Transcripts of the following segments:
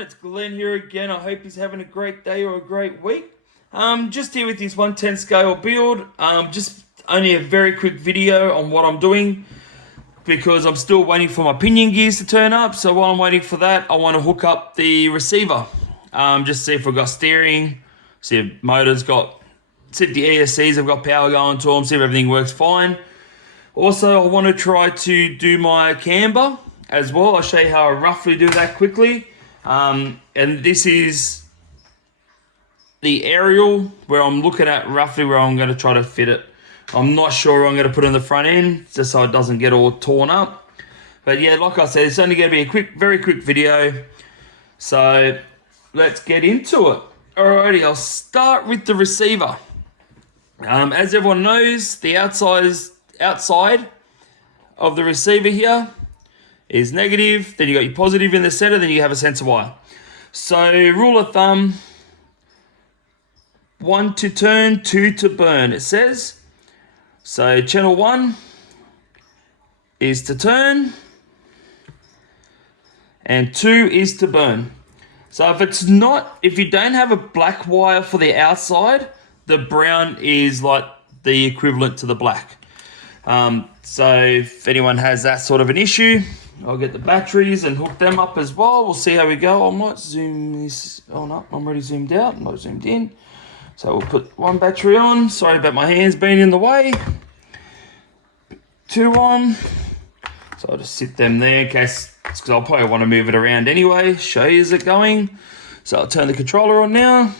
everyone, it's Glenn here again. I hope he's having a great day or a great week. Just here with this 110 scale build. Just only a very quick video on what I'm doing because I'm still waiting for my pinion gears to turn up. So while I'm waiting for that, I want to hook up the receiver. Just see if we've got steering, see if motor's got, see if the ESCs have got power going to them, see if everything works fine. Also, I want to try to do my camber as well. I'll show you how I roughly do that quickly. And this is the aerial where I'm looking at roughly where I'm going to try to fit it. I'm not sure I'm going to put it in the front end just so it doesn't get all torn up. But yeah, like I said, it's only going to be a quick, very quick video. So let's get into it. Alrighty, I'll start with the receiver. As everyone knows, the outside of the receiver here is negative, then you got your positive in the center, then you have a sensor wire. So rule of thumb, 1 to turn, 2 to burn, it says. So channel 1 is to turn and 2 is to burn. So if you don't have a black wire for the outside, the brown is like the equivalent to the black. So if anyone has that sort of an issue, I'll get the batteries and hook them up as well. We'll see how we go. I might zoom this on up. I'm already zoomed out. I'm not zoomed in. So we'll put one battery on. Sorry about my hands being in the way. 2 on. So I'll just sit them there in case, because I'll probably want to move it around anyway. Show you as it going. So I'll turn the controller on now.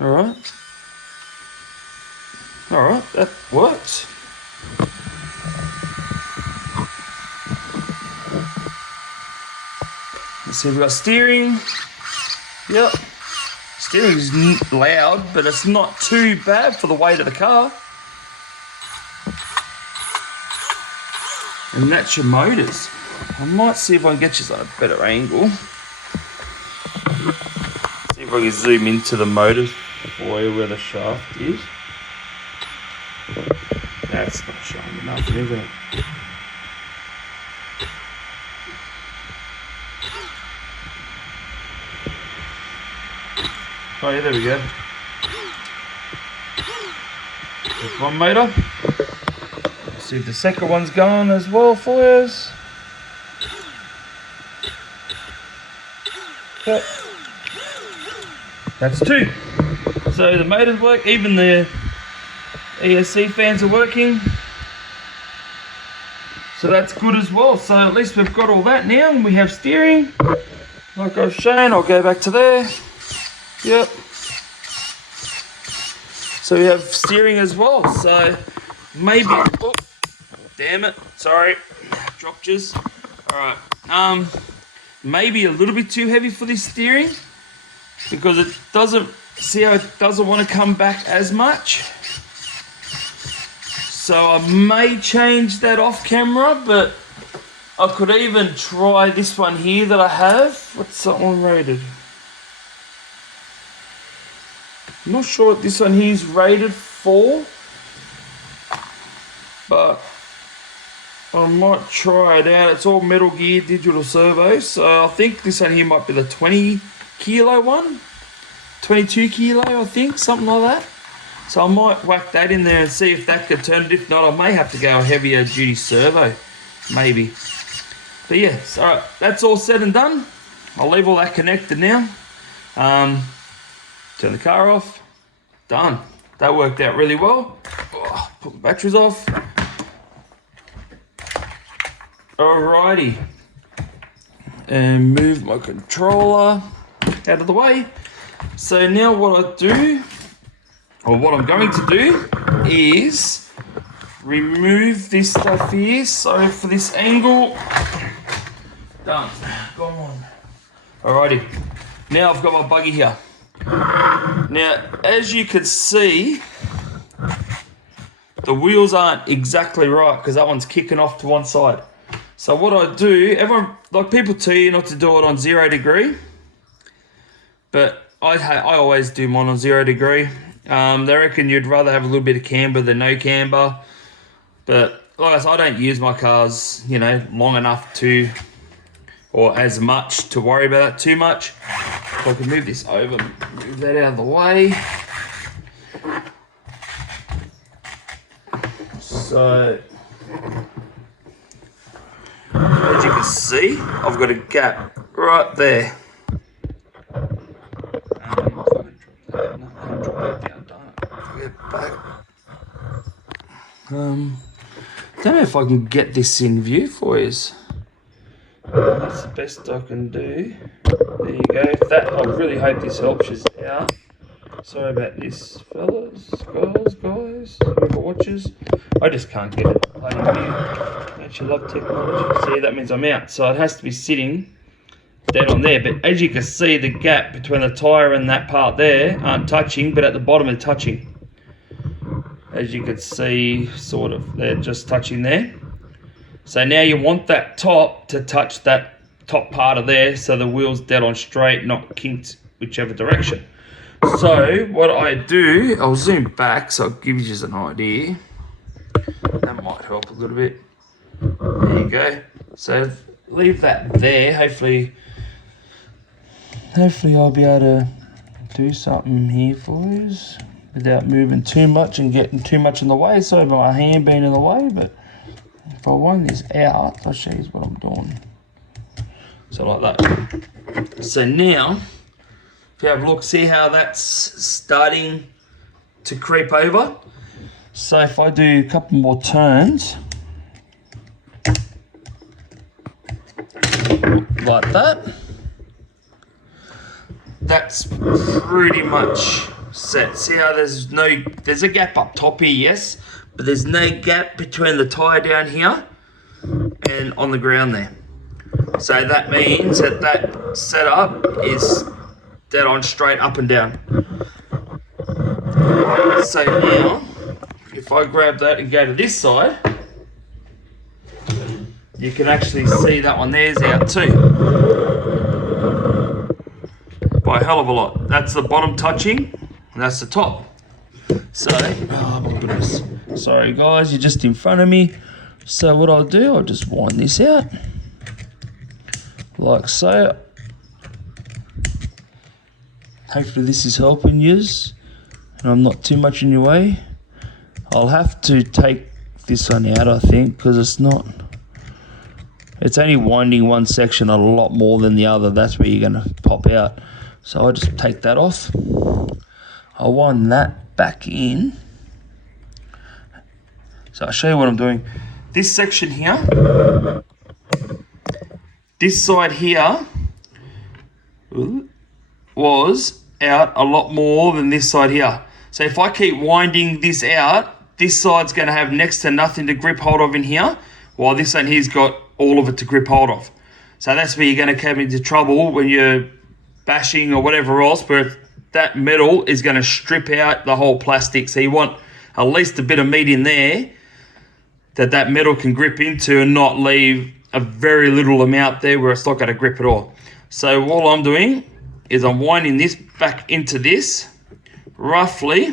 Alright, that works. Let's see if we've got steering. Yep. Steering is loud, but it's not too bad for the weight of the car. And that's your motors. I might see if I can get you on a better angle. See if I can zoom into the motors for you where the shaft is. That's not showing enough, is it? Oh yeah, there we go. There's one motor. Let's see if the second one's going as well for us. Yep. That's 2. So the motors work, even the ESC fans are working. So that's good as well. So at least we've got all that now and we have steering. Like I've shown, I'll go back to there. Yep. So we have steering as well. So maybe, oh, damn it, sorry, drop just. All right, maybe a little bit too heavy for this steering because it doesn't, see how it doesn't want to come back as much. So I may change that off camera, but I could even try this one here that I have. What's that one rated? I'm not sure what this one here is rated for, but I might try it out. It's all Metal Gear digital servo, so I think this one here might be the 20 kilo one, 22 kilo I think, something like that. So I might whack that in there and see if that could turn it. If not, I may have to go a heavier duty servo, maybe. But yeah, so alright, that's all said and done. I'll leave all that connected now. Turn the car off. Done. That worked out really well. Oh, put the batteries off. Alrighty. And move my controller out of the way. So now what I do, or what I'm going to do, is remove this stuff here. So for this angle, done. Go on. Alrighty. Now I've got my buggy here. Now, as you can see, the wheels aren't exactly right because that one's kicking off to one side. So what I do, everyone, like people tell you not to do it on 0 degree, but I always do mine on 0 degree. They reckon you'd rather have a little bit of camber than no camber, but like I said, I don't use my cars, you know, long enough to or as much to worry about that too much. If I can move this over, move that out of the way. So, as you can see, I've got a gap right there. Don't know if I can get this in view for you. That's the best I can do. There you go. I really hope this helps you out. Sorry about this, fellas, guys, whoever watches. I just can't get it bloody view. Don't you love technology? See, that means I'm out. So it has to be sitting dead on there. But as you can see, the gap between the tyre and that part there aren't touching, but at the bottom they're touching. As you can see, sort of, they're just touching there. So now you want that top to touch that top part of there, so the wheel's dead on straight, not kinked whichever direction. So what I do, I'll zoom back so I'll give you just an idea. That might help a little bit. There you go. So leave that there. Hopefully I'll be able to do something here for you without moving too much and getting too much in the way. Sorry about my hand being in the way, but if I wind this out, I'll show you what I'm doing. So like that. So now, if you have a look, see how that's starting to creep over? So if I do a couple more turns, like that, that's pretty much set. See how there's a gap up top here, yes, but there's no gap between the tyre down here and on the ground there. So that means that setup is dead on straight up and down. So now, if I grab that and go to this side, you can actually see that one there's out too. By a hell of a lot. That's the bottom touching, and that's the top. So, oh my goodness. Sorry guys, you're just in front of me. So what I'll do, I'll just wind this out. Like so. Hopefully this is helping yous and I'm not too much in your way. I'll have to take this one out, I think, because it's only winding one section a lot more than the other. That's where you're going to pop out. So I'll just take that off. I'll wind that back in. So I'll show you what I'm doing. This section here, this side here was out a lot more than this side here. So if I keep winding this out, this side's going to have next to nothing to grip hold of in here, while this one here's got all of it to grip hold of. So that's where you're going to come into trouble when you're bashing or whatever else, where that metal is going to strip out the whole plastic. So you want at least a bit of meat in there that metal can grip into and not leave a very little amount there where it's not going to grip at all. So all I'm doing is I'm winding this back into this roughly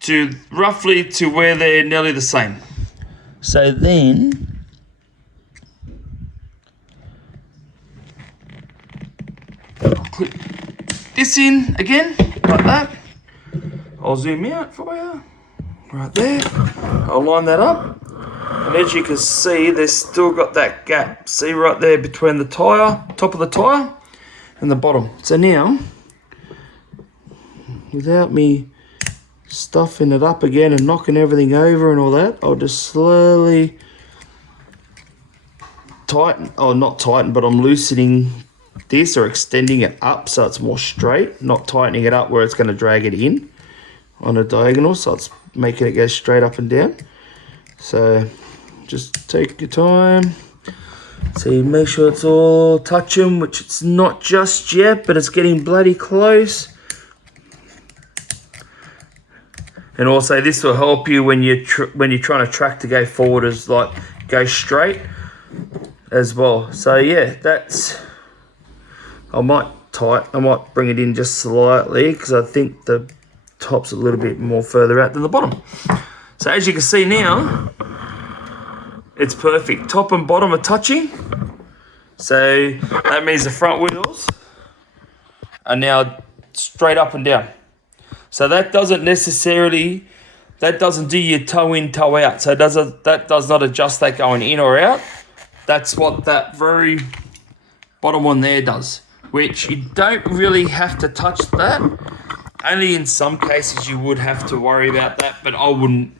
to where they're nearly the same. So then I'll clip this in again like that. I'll zoom out for you right there. I'll line that up, and as you can see, there's still got that gap. See right there between the tyre, top of the tyre, and the bottom. So now, without me stuffing it up again and knocking everything over and all that, I'll just slowly tighten, or not tighten, but I'm loosening this or extending it up so it's more straight, not tightening it up where it's going to drag it in on a diagonal, so it's making it go straight up and down. So just take your time. So you make sure it's all touching, which it's not just yet, but it's getting bloody close. And also this will help you when you're trying to track to go forward, as like go straight as well. So yeah, that's, I might bring it in just slightly because I think the top's a little bit more further out than the bottom. So as you can see now, it's perfect. Top and bottom are touching. So that means the front wheels are now straight up and down. So that doesn't do your toe in, toe out. So that does not adjust that going in or out. That's what that very bottom one there does, which you don't really have to touch that. Only in some cases you would have to worry about that, but I wouldn't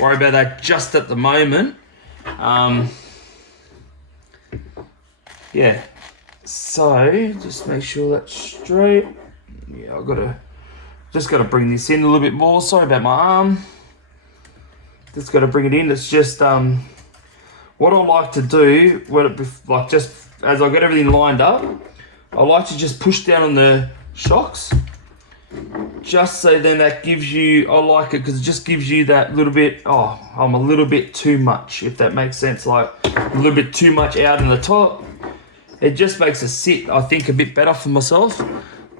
worry about that just at the moment. Yeah, so just make sure that's straight. Yeah, just gotta bring this in a little bit more. Sorry about my arm. Just gotta bring it in. It's just what I like to do just as I get everything lined up, I like to just push down on the shocks, just so then that gives you, I like it because it just gives you that little bit, I'm a little bit too much, if that makes sense, like a little bit too much out in the top. It just makes it sit, I think, a bit better for myself.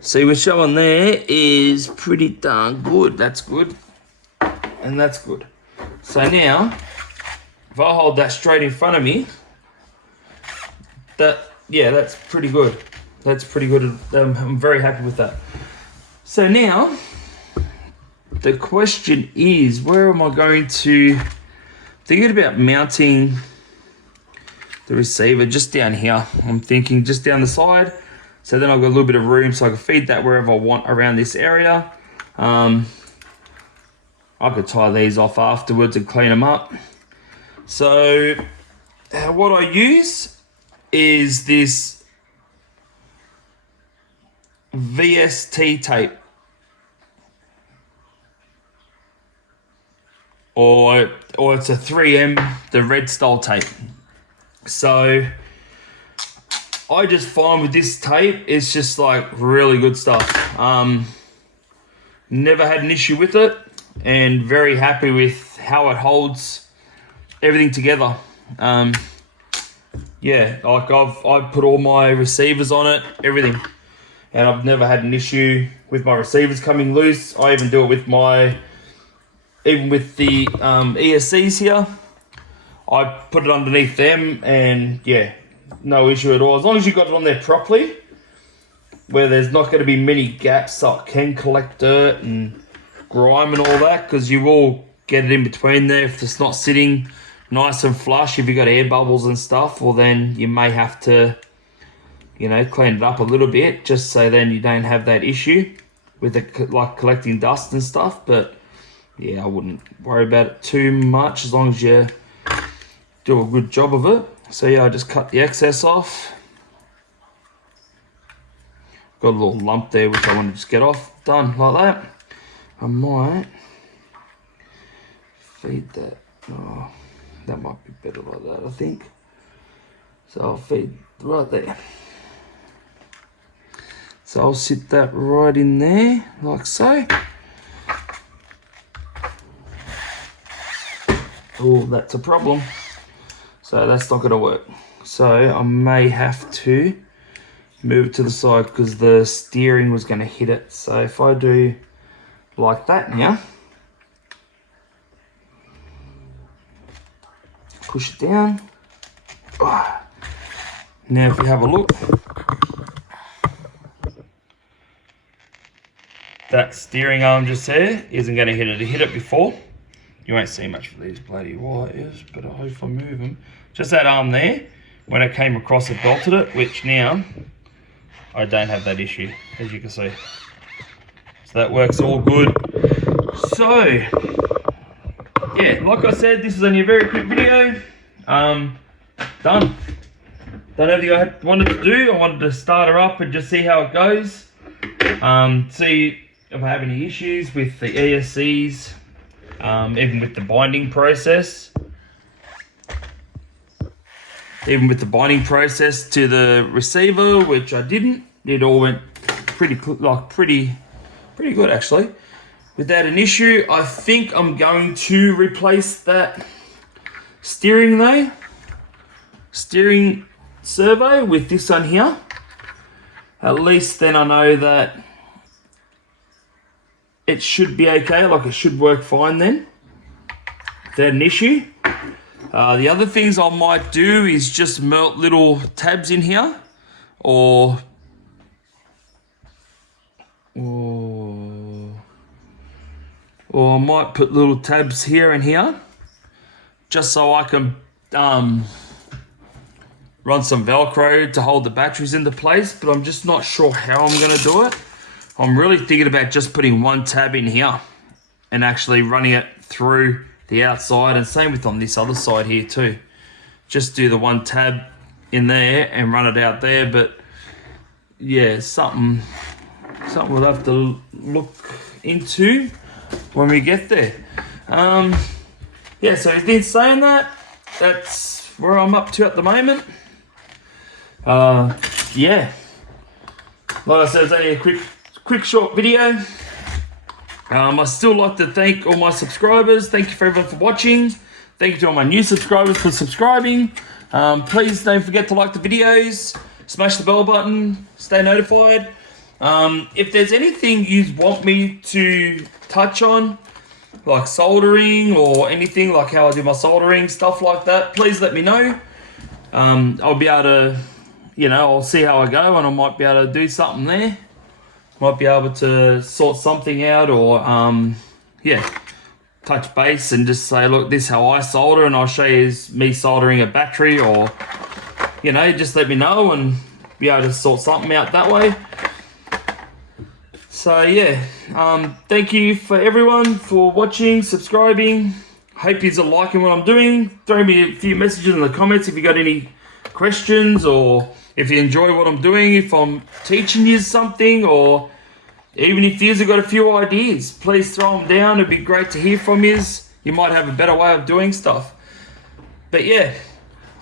See, we're showing there is pretty darn good. That's good. And that's good. So now, if I hold that straight in front of me, that's pretty good. That's pretty good. I'm very happy with that. So now, the question is, where am I going to, thinking about mounting the receiver just down here. I'm thinking just down the side. So then I've got a little bit of room so I can feed that wherever I want around this area. I could tie these off afterwards and clean them up. So what I use is this VST tape. Or it's a 3M, the red style tape. So I just find with this tape, it's just like really good stuff. Never had an issue with it, and very happy with how it holds everything together. Yeah, like I've put all my receivers on it, everything, and I've never had an issue with my receivers coming loose. I even do it with even with the ESCs here. I put it underneath them, and yeah, no issue at all. As long as you got it on there properly, where there's not going to be many gaps so it can collect dirt and grime and all that, because you will get it in between there. If it's not sitting nice and flush, if you've got air bubbles and stuff, well then you may have to, clean it up a little bit, just so then you don't have that issue with it, like collecting dust and stuff. But yeah, I wouldn't worry about it too much as long as you do a good job of it. So yeah, I just cut the excess off. Got a little lump there which I want to just get off. Done like that. I might feed that. Oh, that might be better like that, I think. So I'll feed right there. So I'll sit that right in there, like so. Oh, that's a problem. So that's not gonna work. So I may have to move it to the side because the steering was gonna hit it. So if I do like that now, push it down. Now if you have a look, that steering arm just there isn't gonna hit it. It hit it before. You won't see much of these bloody wires, but I hope if I move them. Just that arm there, when I came across it, belted it, which now I don't have that issue, as you can see. So that works all good. So, yeah, like I said, this is only a very quick video. Done. Done everything I wanted to do. I wanted to start her up and just see how it goes. See if I have any issues with the ESCs. Even with the binding process. Even with the binding process to the receiver, which I didn't. It all went pretty good actually. Without an issue, I think I'm going to replace that steering servo with this one here. At least then I know that it should be okay, like it should work fine then, without an issue. The other things I might do is just melt little tabs in here, or I might put little tabs here and here, just so I can run some Velcro to hold the batteries into place, but I'm just not sure how I'm going to do it. I'm really thinking about just putting one tab in here and actually running it through the outside, and same with on this other side here too. Just do the one tab in there and run it out there, but yeah, something we'll have to look into when we get there. Yeah, so in saying that, that's where I'm up to at the moment. Yeah, like I said, it's only a quick short video. I still like to thank all my subscribers. Thank you for everyone for watching. Thank you to all my new subscribers for subscribing. Please don't forget to like the videos, smash the bell button, stay notified. If there's anything you want me to touch on, like soldering or anything, like how I do my soldering, stuff like that, please let me know. I'll be able to, I'll see how I go, and I might be able to do something there. Might be able to sort something out, or touch base and just say, look, this is how I solder, and I'll show you me soldering a battery, or just let me know and be able to sort something out that way. So yeah, thank you for everyone for watching, subscribing. Hope you're liking what I'm doing. Throw me a few messages in the comments if you got any questions, or if you enjoy what I'm doing, if I'm teaching you something, or even if you've got a few ideas, please throw them down. It'd be great to hear from you. You might have a better way of doing stuff. But yeah,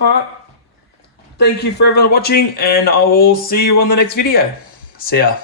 alright. Thank you for everyone watching, and I will see you on the next video. See ya.